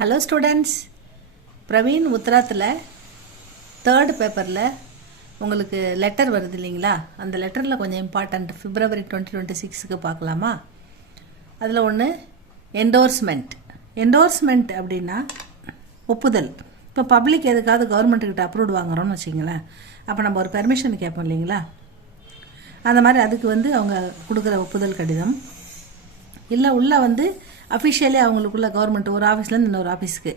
Hello students, Praveen உத்தராத்தில் third பேப்பரில் உங்களுக்கு letter வருது இல்லைங்களா? அந்த லெட்டரில் கொஞ்சம் இம்பார்ட்டண்ட் February 2026க்கு பார்க்கலாமா? அதில் ஒன்று என்டோர்ஸ்மெண்ட் அப்படின்னா ஒப்புதல். இப்போ பப்ளிக் எதுக்காவது கவர்மெண்ட்டுக்கிட்ட அப்ரூவ்டு வாங்குறோம்னு வச்சிங்களேன், அப்போ நம்ம ஒரு பெர்மிஷன் கேட்போம் இல்லைங்களா? அந்த மாதிரி அதுக்கு அவங்க கொடுக்குற ஒப்புதல் கடிதம். இல்லை உள்ளே அஃபிஷியலி அவங்களுக்குள்ள கவர்மெண்ட் ஒரு ஆஃபீஸ்லேருந்து இன்னொரு ஆஃபீஸ்க்கு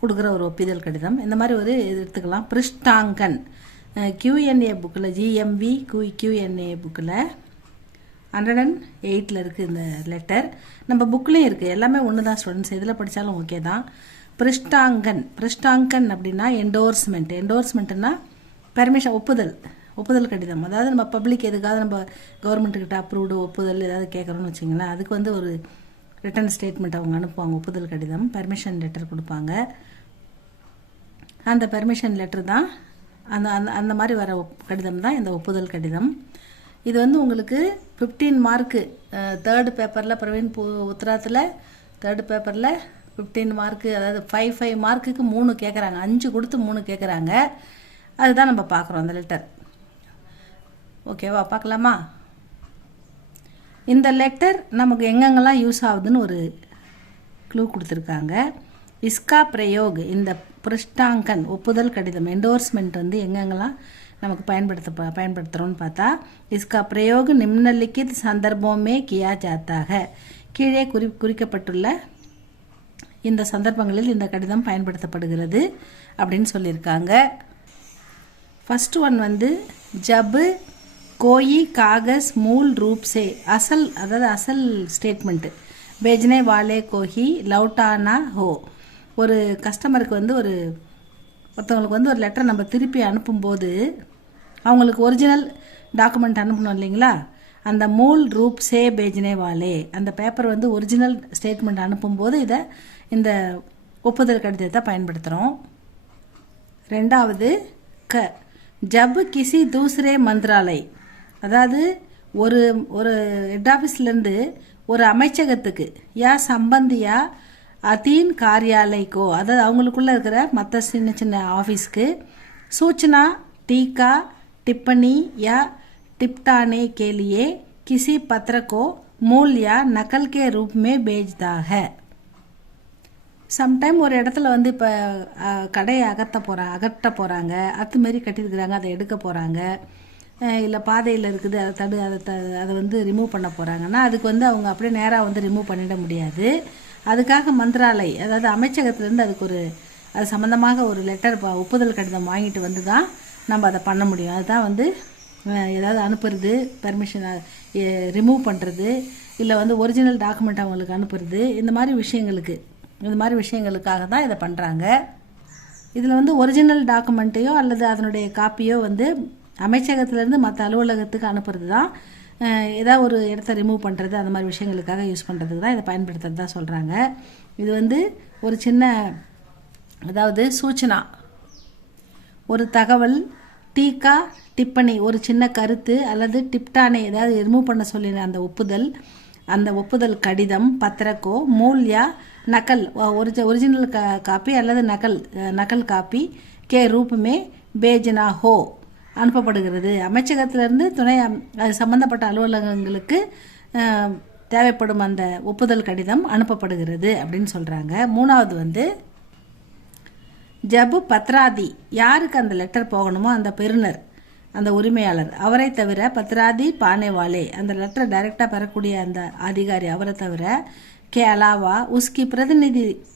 கொடுக்குற ஒரு ஒப்புதல் கடிதம். இந்த மாதிரி ஒரு இது எடுத்துக்கலாம். பிரிஷ்டாங்கன் QNA புக்கில் GMV QNA புக்கில் 108 இருக்குது இந்த லெட்டர். நம்ம புக்லேயும் இருக்குது, எல்லாமே ஒன்று தான் ஸ்டூடெண்ட்ஸ், எதில் படித்தாலும் ஓகே தான். பிரிஷ்டாங்கன் அப்படின்னா என்டோர்ஸ்மெண்ட்னா பெர்மிஷன், ஒப்புதல் கடிதம். அதாவது நம்ம பப்ளிக் எதுக்காவது நம்ம கவர்மெண்ட்டுக்கிட்ட அப்ரூவ்டு ஒப்புதல் ஏதாவது கேட்குறோன்னு வச்சிங்களேன், அதுக்கு ஒரு ரிட்டன் ஸ்டேட்மெண்ட் அவங்க அனுப்புவாங்க, ஒப்புதல் கடிதம், பெர்மிஷன் லெட்டர் கொடுப்பாங்க. அந்த பெர்மிஷன் லெட்டர் தான் அந்த அந்த அந்த மாதிரி வர கடிதம் தான் இந்த ஒப்புதல் கடிதம். இது உங்களுக்கு 15 மார்க்கு தேர்டு பேப்பரில் பிரவீன் உத்தராத்தில் தேர்டு பேப்பரில் 15 மார்க்கு, அதாவது 5 மார்க்குக்கு 3 கேட்குறாங்க, 5 கொடுத்து 3 கேட்குறாங்க. அதுதான் நம்ம பார்க்குறோம் அந்த லெட்டர். ஓகேவா, பார்க்கலாமா? இந்த லெட்டர் நமக்கு எங்கெங்கெல்லாம் யூஸ் ஆகுதுன்னு ஒரு க்ளூ கொடுத்துருக்காங்க. இஸ்கா பிரயோக், இந்த பிரிஷ்டாங்கன் ஒப்புதல் கடிதம் என்டோர்ஸ்மெண்ட் எங்கெங்கெல்லாம் நமக்கு பயன்படுத்துகிறோன்னு பார்த்தா, இஸ்கா பிரயோக் நிம்னலிக்கித் சந்தர்ப்பமே கியா ஜாத்தாக, கீழே குறிக்கப்பட்டுள்ள இந்த சந்தர்ப்பங்களில் இந்த கடிதம் பயன்படுத்தப்படுகிறது அப்படின்னு சொல்லியிருக்காங்க. ஃபர்ஸ்ட் ஒன் ஜபு கோயி காகஸ் மூல் ரூப் சே அசல் ஸ்டேட்மெண்ட்டு பேஜ்னே வாலே கோஹி லவுட்டானா ஹோ. ஒரு கஸ்டமருக்கு ஒருத்தவங்களுக்கு ஒரு லெட்டர் நம்ம திருப்பி அனுப்பும்போது அவங்களுக்கு ஒரிஜினல் டாக்குமெண்ட் அனுப்பணும் இல்லைங்களா? அந்த மூல் ரூப் சே பேஜ்னே வாலே, அந்த பேப்பர் ஒரிஜினல் ஸ்டேட்மெண்ட் அனுப்பும்போது இந்த ஒப்புதல் கடிதத்தை பயன்படுத்துகிறோம். ரெண்டாவது ஜப் கிசி தூசரே மந்திராலய், அதாவது ஒரு ஹெட் ஆஃபீஸ்லேருந்து ஒரு அமைச்சகத்துக்கு சம்பந்தியா அதீன் காரியாலய்க்கோ, அதாவது அவங்களுக்குள்ளே இருக்கிற மற்ற சின்ன ஆஃபீஸ்க்கு சூச்சனா டீக்கா டிப்பனி टिपटाने के लिए किसी पत्र को मूल या नकल के रूप में भेजता है. சம்டைம் ஒரு இடத்துல இப்போ கடையை அகற்ற போகிறாங்க, அத்துமாரி கட்டியிருக்கிறாங்க, அதை எடுக்க போகிறாங்க, இல்லை பாதையில் இருக்குது அதை ரிமூவ் பண்ண போகிறாங்கன்னா அதுக்கு அவங்க அப்படியே நேராக ரிமூவ் பண்ணிட முடியாது. அதுக்காக மந்திராலய், அதாவது அமைச்சகத்திலேருந்து அதுக்கு அது சம்மந்தமாக ஒரு லெட்டர் ஒப்புதல் கடிதம் வாங்கிட்டு தான் நம்ம அதை பண்ண முடியும். அதுதான் ஏதாவது அனுப்புறது, பெர்மிஷன் ரிமூவ் பண்ணுறது, இல்லை ஒரிஜினல் டாக்குமெண்ட் அவங்களுக்கு அனுப்புறது, இந்த மாதிரி விஷயங்களுக்காக தான் இதை பண்ணுறாங்க. இதில் ஒரிஜினல் டாக்குமெண்ட்டையோ அல்லது அதனுடைய காப்பியோ அமைச்சகத்திலேருந்து மற்ற அலுவலகத்துக்கு அனுப்புறது தான், ஏதாவது ஒரு இடத்த ரிமூவ் பண்ணுறது, அந்த மாதிரி விஷயங்களுக்காக யூஸ் பண்ணுறதுக்கு தான் இதை பயன்படுத்துறது தான் சொல்கிறாங்க. இது ஒரு சின்ன, அதாவது சூச்சனா ஒரு தகவல், டீக்கா டிப்பணி ஒரு சின்ன கருத்து, அல்லது டிப்டானே ஏதாவது ரிமூவ் பண்ண சொல்லின அந்த ஒப்புதல் கடிதம், பத்திரக்கோ மூல்யா நக்கல் ஒரிஜினல் காப்பி அல்லது நக்கல் காப்பி கே ரூபமே பேஜனா ஹோ அனுப்பப்படுகிறது. அமைச்சகத்திலிருந்து துணை அது சம்பந்தப்பட்ட அலுவலகங்களுக்கு தேவைப்படும் அந்த ஒப்புதல் கடிதம் அனுப்பப்படுகிறது அப்படின்னு சொல்கிறாங்க. மூணாவது ஜபு பத்ராதி, யாருக்கு அந்த லெட்டர் போகணுமோ அந்த பெறுநர், அந்த உரிமையாளர், அவரை தவிர பத்ராதி பானேவாலே, அந்த லெட்டரை டைரெக்டாக பெறக்கூடிய அந்த அதிகாரி அவரை தவிர, கே அலாவா உஸ்கி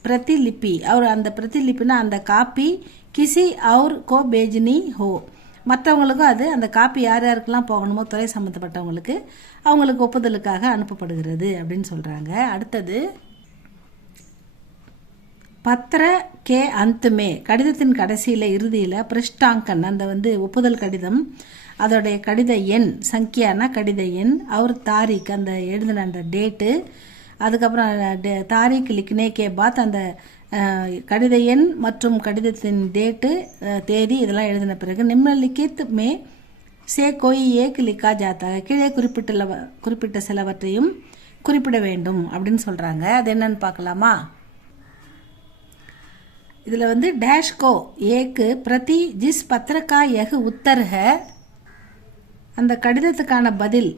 பிரதிலிப்பி, அவர் அந்த பிரதிலிப்பினா அந்த காப்பி, கிசி அவுர் கோ பேஜ்னி ஹோ, மற்றவங்களுக்கும் அந்த காப்பி யார் யாருக்கெல்லாம் போகணுமோ துறை சம்மந்தப்பட்டவங்களுக்கு அவங்களுக்கு ஒப்புதலுக்காக அனுப்பப்படுகிறது அப்படின்னு சொல்கிறாங்க. அடுத்தது பத்திர கே அந்தமே, கடிதத்தின் கடைசியில் இறுதியில் பிரிஷ்டாங்கன், அந்த ஒப்புதல் கடிதம், அதோடைய கடித எண், சங்கியானா கடித எண், அவர் தாரிக் அந்த எழுதின அந்த டேட்டு, அதுக்கப்புறம் தாரிக் லிக்னே கே பாத் அந்த கடித எண் மற்றும் கடிதத்தின் டேட்டு, தேதி, இதெல்லாம் எழுதின பிறகு நிம்னலிக்கித் மே சே கோயி ஏக் லிக்கா ஜாத்தா, கீழே குறிப்பிட்ட சிலவற்றையும் குறிப்பிட வேண்டும் அப்படின்னு சொல்கிறாங்க. அது என்னன்னு பார்க்கலாமா? இதில் வந்து डैश को एक प्रति जिस पत्र का यह उत्तर है அந்த கடிதத்துக்கான பதில்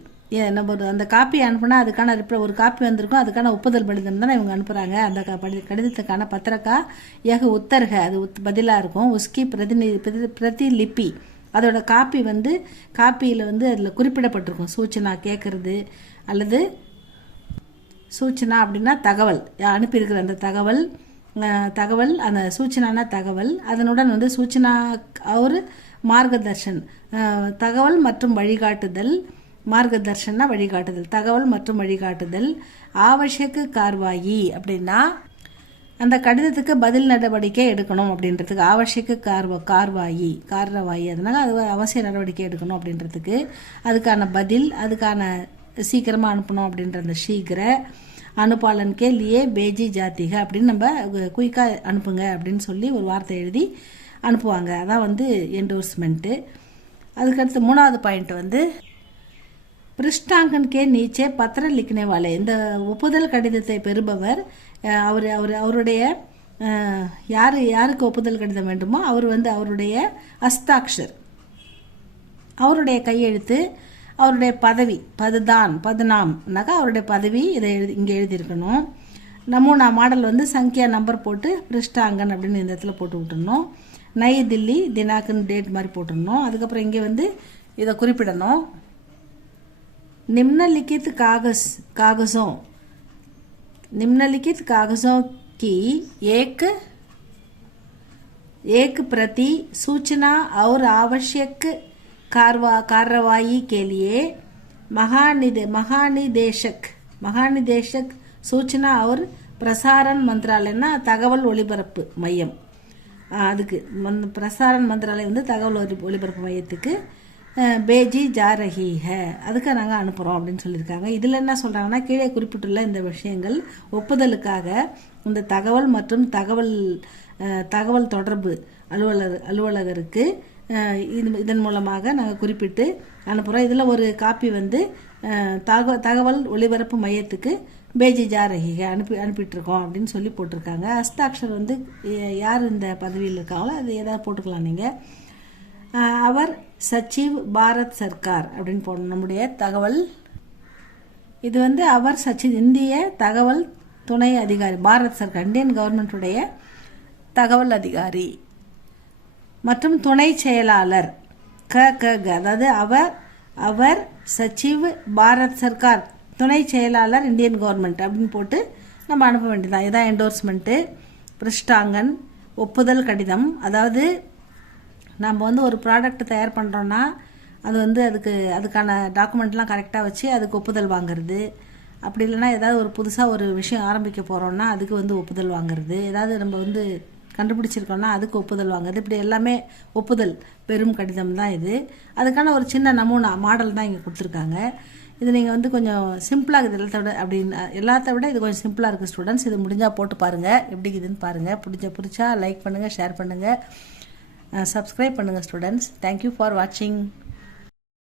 நம்ம அந்த காப்பி அனுப்புனா அதுக்கான ஒரு காப்பி வந்திருக்கும், அதுக்கான ஒப்புதல் கடிதம் தான் இவங்க அனுப்புகிறாங்க. அந்த கடிதத்துக்கான பத்திரக்கா ஏக உத்தர்க அது பதிலாக இருக்கும். உஸ்கி பிரதிலிப்பி அதோட காப்பி வந்து காப்பியில் வந்து அதில் குறிப்பிடப்பட்டிருக்கும். சூச்சனா கேட்குறது அல்லது சூச்சனா அப்படின்னா தகவல், அனுப்பியிருக்கிற அந்த தகவல் அந்த சூச்சனான தகவல், அதனுடன் வந்து சூச்சனா ஒரு மார்கதர்ஷன் தகவல் மற்றும் வழிகாட்டுதல், மார்கதர்ஷனா வழிகாட்டுதல், தகவல் மற்றும் வழிகாட்டுதல். ஆவசியக்கு கார்வாயி அப்படின்னா அந்த கடிதத்துக்கு பதில் நடவடிக்கை எடுக்கணும் அப்படின்றதுக்கு ஆவசியக்கு கார்வாயி அதனால அது அவசிய நடவடிக்கை எடுக்கணும் அப்படின்றதுக்கு, அதுக்கான பதில், அதுக்கான சீக்கிரமாக அனுப்பணும் அப்படின்ற அந்த சீக்கிர அனுப்பாளனுக்கே லியே பேஜி ஜாத்திக அப்படின்னு நம்ம குயிக்காக அனுப்புங்க அப்படின்னு சொல்லி ஒரு வார்த்தை எழுதி அனுப்புவாங்க. அதான் வந்து என்டோர்ஸ்மெண்ட்டு. அதுக்கடுத்து மூணாவது பாயிண்ட் வந்து பிருஷ்டாங்கன் கே நீச்சே பத்திர லிக்னே வாலே. இந்த ஒப்புதல் கடிதத்தை பெறுபவர் அவருடைய யாருக்கு ஒப்புதல் கடிதம் வேண்டுமோ அவர் வந்து அவருடைய அஸ்தாக்ஷர், அவருடைய கையெழுத்து, அவருடைய பதவி பதனாம்னாக்கா அவருடைய பதவி இதை இங்கே எழுதியிருக்கணும். நமூனா மாடல் வந்து சங்கியா நம்பர் போட்டு பிருஷ்டாங்கன் அப்படின்னு இந்த இடத்துல போட்டு விட்டுருணும். நை தில்லி தினாக்குன்னு டேட் மாதிரி போட்டுடணும். அதுக்கப்புறம் இங்கே வந்து இதை குறிப்பிடணும். निम्नलिखित कागजों की एक प्रति सूचना और आवश्यक कार्रवाई के लिए महानिदेशक सूचना और प्रसारण मंत्रालयना தகவல் ஒலிபரப்பு மையம், அதுக்கு பிரசாரன் மந்திராலயம் வந்து தகவல் ஒலிபரப்பு மையத்துக்கு பேஜி ஜா ரஹி ஹே அதுக்கு நாங்கள் அனுப்புகிறோம் அப்படின்னு சொல்லியிருக்காங்க. இதில் என்ன சொல்கிறாங்கன்னா, கீழே குறிப்பிட்டுள்ள இந்த விஷயங்கள் ஒப்புதலுக்காக இந்த தகவல் மற்றும் தகவல் தொடர்பு அலுவலகருக்கு இதன் மூலமாக நாங்கள் குறிப்பிட்டு அனுப்புகிறோம். இதில் ஒரு காப்பி வந்து தகவல் ஒலிபரப்பு மையத்துக்கு பேஜி ஜா ரஹி ஹே அனுப்பிட்டுருக்கோம் அப்படின்னு சொல்லி போட்டிருக்காங்க. அஸ்தாக்ஷர் வந்து யார் இந்த பதவியில் இருக்காங்களோ அது ஏதாவது போட்டுக்கலாம் நீங்கள். அவர் சச்சிவ் பாரத் சர்க்கார் அப்படின்னு போடணும் நம்முடைய தகவல். இது வந்து அவர் சச்சிவ் இந்திய தகவல் துணை அதிகாரி, பாரத் சர்க்கார் இந்தியன் கவர்மெண்ட்டுடைய தகவல் அதிகாரி மற்றும் துணை செயலாளர் அதாவது அவர் சச்சிவ் பாரத் சர்க்கார் துணை செயலாளர் இந்தியன் கவர்மெண்ட் அப்படின்னு போட்டு நம்ம அனுப்ப வேண்டியதான். இதான் என்டோர்ஸ்மெண்ட்டு. பிருஷ்டாங்கன் ஒப்புதல் கடிதம், அதாவது நம்ம வந்து ஒரு ப்ராடக்ட் தயார் பண்ணுறோன்னா அது வந்து அதுக்கான டாக்குமெண்ட்லாம் கரெக்டாக வச்சு அதுக்கு ஒப்புதல் வாங்குறது. அப்படி இல்லைனா ஏதாவது ஒரு புதுசாக ஒரு விஷயம் ஆரம்பிக்க போகிறோன்னா அதுக்கு வந்து ஒப்புதல் வாங்குறது. ஏதாவது நம்ம வந்து கண்டுபிடிச்சிருக்கோன்னா அதுக்கு ஒப்புதல் வாங்குறது. இப்படி எல்லாமே ஒப்புதல் பெரும் கடிதம் தான் இது. அதுக்கான ஒரு சின்ன நமூனா மாடல் தான் இங்கே கொடுத்துருக்காங்க. இது நீங்கள் வந்து கொஞ்சம் சிம்பிளாக இருக்குது எல்லாத்த விட இது கொஞ்சம் சிம்பிளாக இருக்குது ஸ்டூடெண்ட்ஸ். இது முடிஞ்சால் போட்டு பாருங்கள், எப்படி இருக்குதுன்னு பாருங்கள். பிடிச்சா லைக் பண்ணுங்கள், ஷேர் பண்ணுங்கள், சப்ஸ்கிரைப் பண்ணுங்கள் ஸ்டூடெண்ட்ஸ். தேங்க்யூ ஃபார் வாட்சிங்.